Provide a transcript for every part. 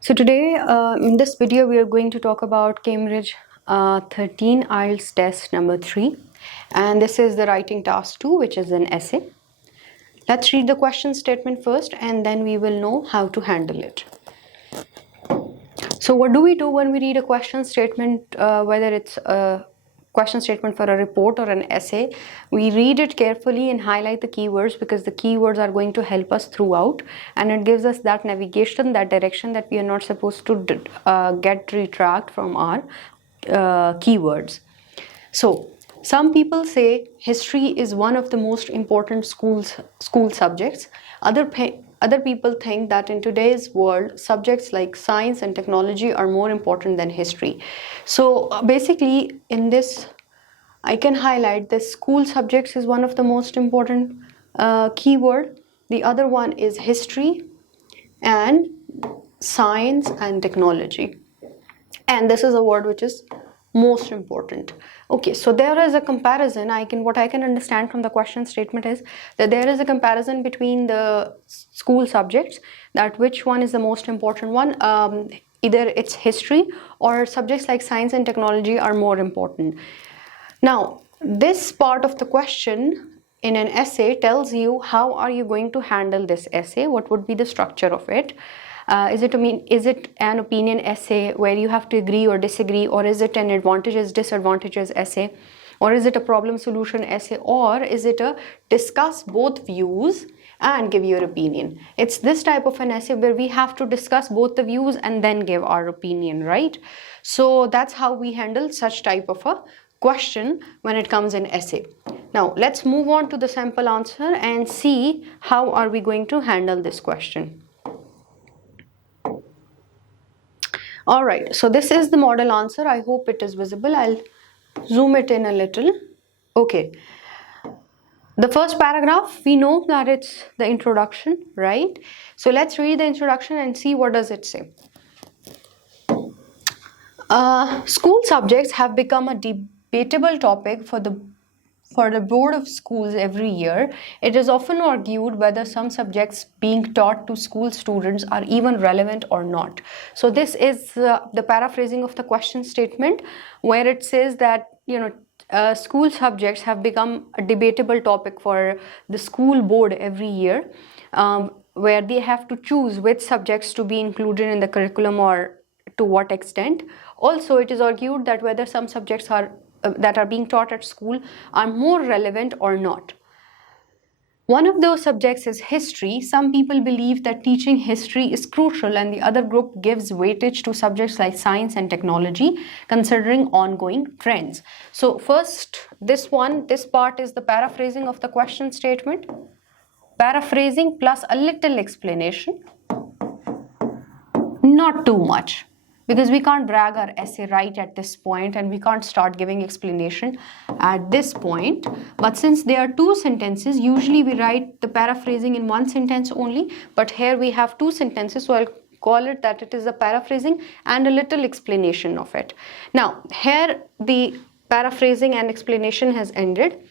So today in this video we are going to talk about Cambridge 13 IELTS test number 3, and this is the writing task 2, which is an essay. Let's read the question statement first and then we will know how to handle it. So what do we do when we read a question statement, whether it's a question statement for a report or an essay? We read it carefully and highlight the keywords, because the keywords are going to help us throughout, and it gives us that navigation, that direction that we are not supposed to get retract from our keywords. So some people say history is one of the most important school subjects. Other people think that in today's world, subjects like science and technology are more important than history. So basically, in this, I can highlight that school subjects is one of the most important keyword. The other one is history and science and technology. And this is a word which is most important. Okay, so there is a comparison. What I can understand from the question statement is that there is a comparison between the school subjects, that which one is the most important one. Either it's history or subjects like science and technology are more important. Now, this part of the question in an essay tells you how are you going to handle this essay, what would be the structure of it. Is it an opinion essay where you have to agree or disagree, or is it an advantages disadvantages essay, or is it a problem solution essay, or is it a discuss both views and give your opinion? It's this type of an essay where we have to discuss both the views and then give our opinion, right? So that's how we handle such type of a question when it comes in essay. Now let's move on to the sample answer and see how are we going to handle this question. All right, so this is the model answer. I hope it is visible. I'll zoom it in a little. Okay. The first paragraph, we know that it's the introduction, right? So let's read the introduction and see what does it say. School subjects have become a debatable topic for the board of schools every year. It is often argued whether some subjects being taught to school students are even relevant or not. So this is the paraphrasing of the question statement, where it says that school subjects have become a debatable topic for the school board every year, where they have to choose which subjects to be included in the curriculum or to what extent. Also, it is argued that whether some subjects that are being taught at school are more relevant or not. One of those subjects is history. Some people believe that teaching history is crucial, and the other group gives weightage to subjects like science and technology, considering ongoing trends. So first, this part is the paraphrasing of the question statement. Paraphrasing plus a little explanation. Not too much, because we can't drag our essay right at this point and we can't start giving explanation at this point. But since there are two sentences, usually we write the paraphrasing in one sentence only, but here we have two sentences, so I'll call it that it is a paraphrasing and a little explanation of it. Now here the paraphrasing and explanation has ended.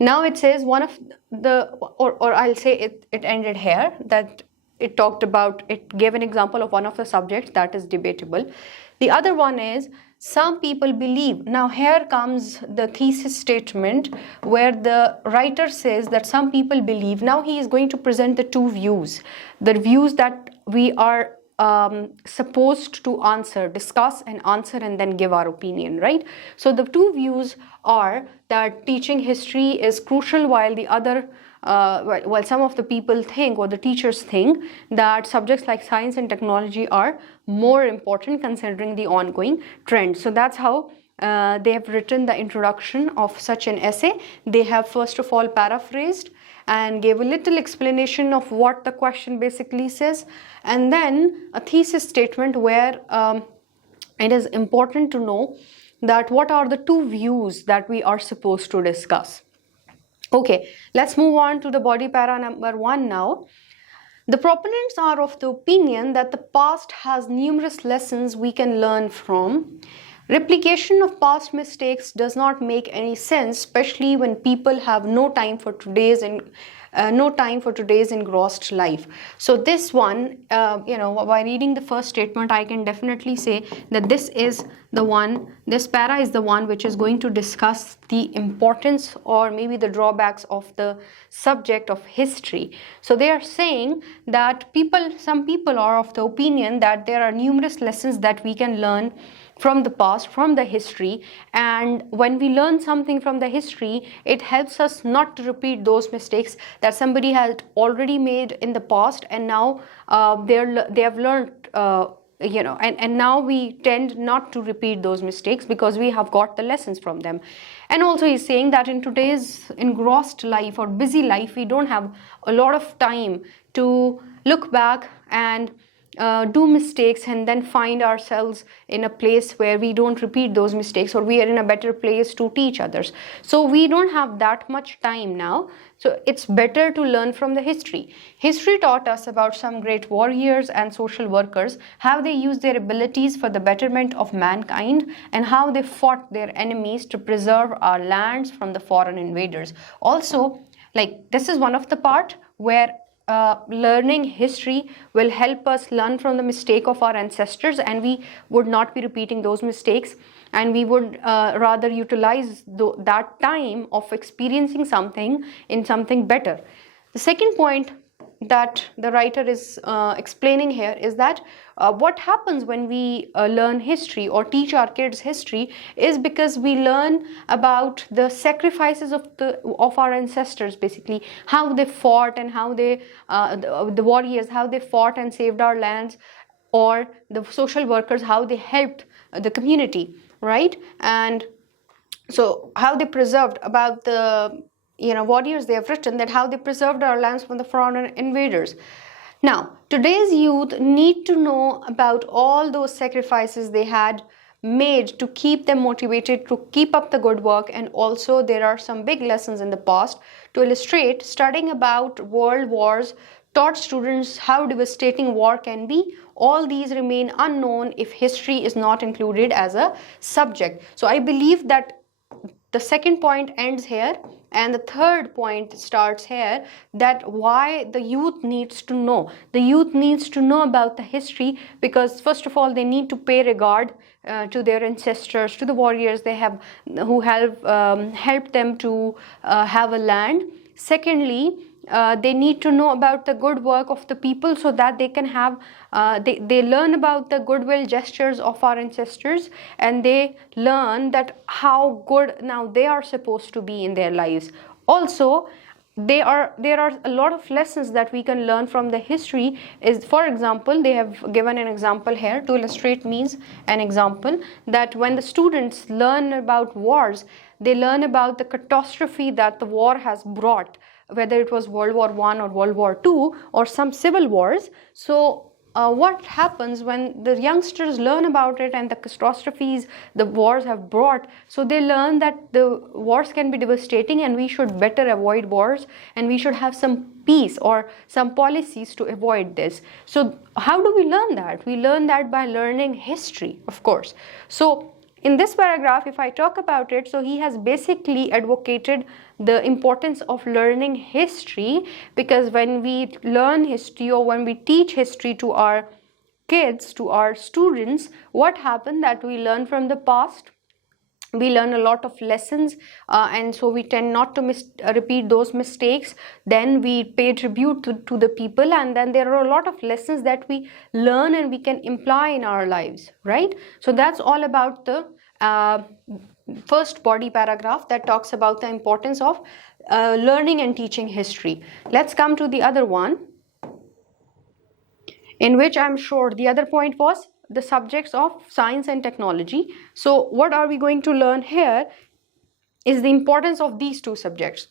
Now it says one of the, or I'll say it ended here, that it talked about, it gave an example of one of the subjects that is debatable. The other one is some people believe. Now here comes the thesis statement, where the writer says that some people believe. Now he is going to present the two views, the views that we are supposed to discuss and answer and then give our opinion, right? So the two views are that teaching history is crucial, while the other while some of the people think, or the teachers think, that subjects like science and technology are more important considering the ongoing trend. So that's how they have written the introduction of such an essay. They have first of all paraphrased and gave a little explanation of what the question basically says, and then a thesis statement where it is important to know that what are the two views that we are supposed to discuss. Okay, let's move on to the body para number 1 now. The proponents are of the opinion that the past has numerous lessons we can learn from. Replication of past mistakes does not make any sense, especially when people have no time for today's no time for today's engrossed life. So this one, by reading the first statement, I can definitely say that this para is the one which is going to discuss the importance or maybe the drawbacks of the subject of history. So they are saying that some people are of the opinion that there are numerous lessons that we can learn from the past, from the history, and when we learn something from the history, it helps us not to repeat those mistakes that somebody had already made in the past, and now they have learned, and now we tend not to repeat those mistakes because we have got the lessons from them. And also he's saying that in today's engrossed life or busy life, we don't have a lot of time to look back and do mistakes and then find ourselves in a place where we don't repeat those mistakes, or we are in a better place to teach others. So we don't have that much time now. So it's better to learn from the history. History taught us about some great warriors and social workers, how they used their abilities for the betterment of mankind, and how they fought their enemies to preserve our lands from the foreign invaders. Also, this is one of the part where learning history will help us learn from the mistake of our ancestors, and we would not be repeating those mistakes, and we would rather utilize that time of experiencing something in something better. The second point that the writer is explaining here is that what happens when we learn history or teach our kids history is because we learn about the sacrifices of our ancestors, basically how they fought and how they the warriors, how they fought and saved our lands, or the social workers, how they helped the community, right? And so how they preserved, about the warriors, they have written that how they preserved our lands from the foreign invaders. Now, today's youth need to know about all those sacrifices they had made to keep them motivated to keep up the good work. And also there are some big lessons in the past to illustrate. Studying about world wars taught students how devastating war can be. All these remain unknown if history is not included as a subject. So I believe that the second point ends here and the third point starts here, that why the youth needs to know. The youth needs to know about the history because first of all they need to pay regard to their ancestors, to the warriors who have helped them to have a land. Secondly, they need to know about the good work of the people so that they can have they learn about the goodwill gestures of our ancestors, and they learn that how good now they are supposed to be in their lives. Also, there are a lot of lessons that we can learn from the history. Is, for example, they have given an example here. To illustrate means an example that when the students learn about wars, they learn about the catastrophe that the war has brought, whether it was World War I or World War II or some civil wars. So what happens when the youngsters learn about it and the catastrophes the wars have brought? So they learn that the wars can be devastating and we should better avoid wars, and we should have some peace or some policies to avoid this. So how do we learn that? We learn that by learning history, of course. So in this paragraph, if I talk about it, so he has basically advocated the importance of learning history, because when we learn history or when we teach history to our kids, to our students, what happened that we learn from the past. We learn a lot of lessons, and so we tend not to repeat those mistakes. Then we pay tribute to the people, and then there are a lot of lessons that we learn and we can imply in our lives, right? So that's all about the first body paragraph that talks about the importance of learning and teaching history. Let's come to the other one, in which I'm sure the other point was the subjects of science and technology. So what are we going to learn here is the importance of these two subjects.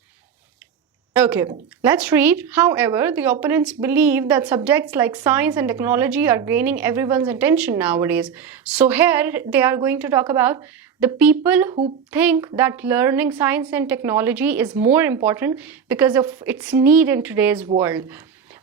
Okay, let's read. However, the opponents believe that subjects like science and technology are gaining everyone's attention nowadays. So here they are going to talk about the people who think that learning science and technology is more important because of its need in today's world.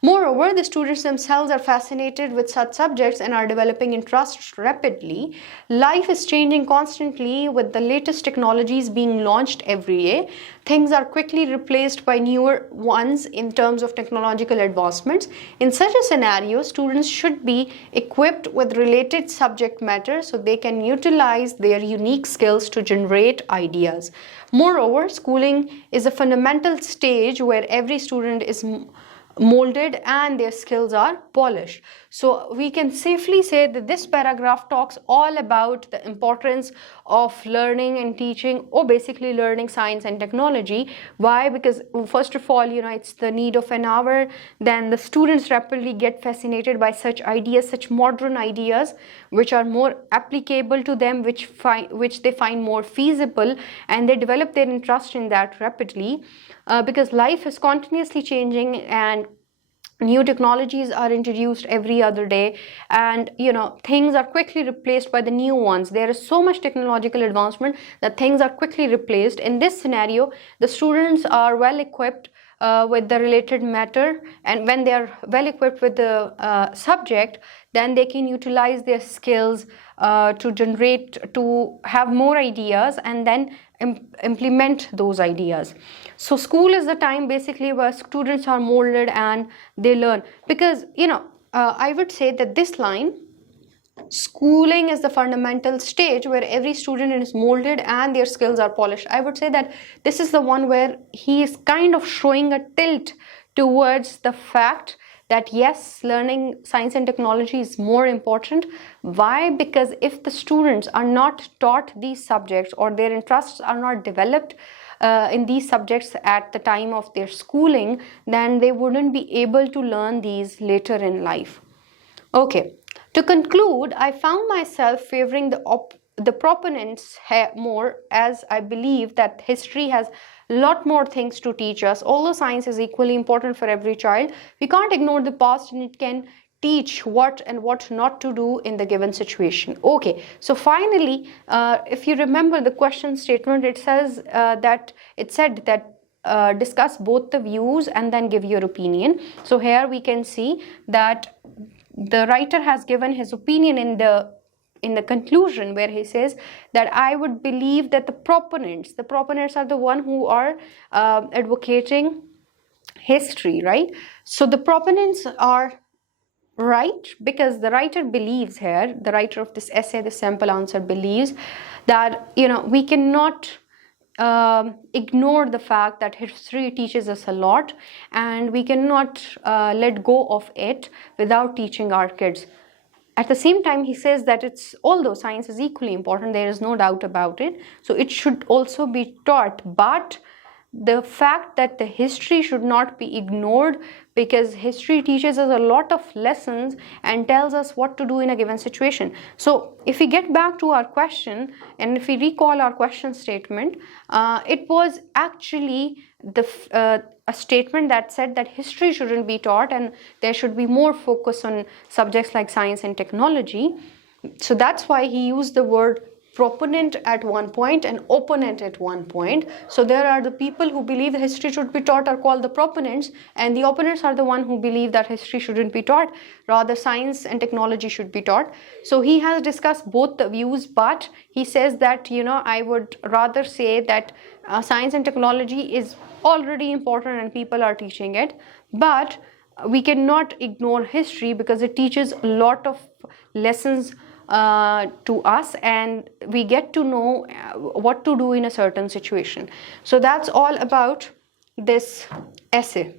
Moreover, the students themselves are fascinated with such subjects and are developing interest rapidly. Life is changing constantly with the latest technologies being launched every day. Things are quickly replaced by newer ones in terms of technological advancements. In such a scenario, students should be equipped with related subject matter so they can utilize their unique skills to generate ideas. Moreover, schooling is a fundamental stage where every student is molded and their skills are polished. So we can safely say that this paragraph talks all about the importance of learning and teaching, or basically learning science and technology. Why? Because first of all, it's the need of an hour. Then the students rapidly get fascinated by such ideas, such modern ideas which are more applicable to them, which they find more feasible, and they develop their interest in that rapidly. Because life is continuously changing and new technologies are introduced every other day, and things are quickly replaced by the new ones. There is so much technological advancement that things are quickly replaced. In this scenario, the students are well equipped with the related matter, and when they are well equipped with the subject, then they can utilize their skills to have more ideas and then implement those ideas. So school is the time basically where students are molded and they learn. Because I would say that this line, schooling is the fundamental stage where every student is molded and their skills are polished, I would say that this is the one where he is kind of showing a tilt towards the fact that yes, learning science and technology is more important. Why? Because if the students are not taught these subjects, or their interests are not developed in these subjects at the time of their schooling, then they wouldn't be able to learn these later in life. Okay, to conclude, I found myself favoring the proponents more, as I believe that history has a lot more things to teach us. Although science is equally important for every child, we can't ignore the past, and it can teach what and what not to do in the given situation. Okay, so finally, if you remember the question statement, it says discuss both the views and then give your opinion. So here we can see that the writer has given his opinion in the conclusion, where he says that I would believe that the proponents are the one who are advocating history, right? So the proponents are right, because the writer believes here, the writer of this essay, the sample answer, believes that we cannot ignore the fact that history teaches us a lot, and we cannot let go of it without teaching our kids. At the same time, he says that although science is equally important, there is no doubt about it, so it should also be taught, but the fact that the history should not be ignored, because history teaches us a lot of lessons and tells us what to do in a given situation. So if we get back to our question, and if we recall our question statement, it was actually a statement that said that history shouldn't be taught and there should be more focus on subjects like science and technology. So that's why he used the word proponent at one point and opponent at one point. So there are the people who believe that history should be taught are called the proponents, and the opponents are the one who believe that history shouldn't be taught, rather science and technology should be taught. So he has discussed both the views, but he says that I would rather say that science and technology is already important and people are teaching it, but we cannot ignore history because it teaches a lot of lessons to us, and we get to know what to do in a certain situation. So that's all about this essay.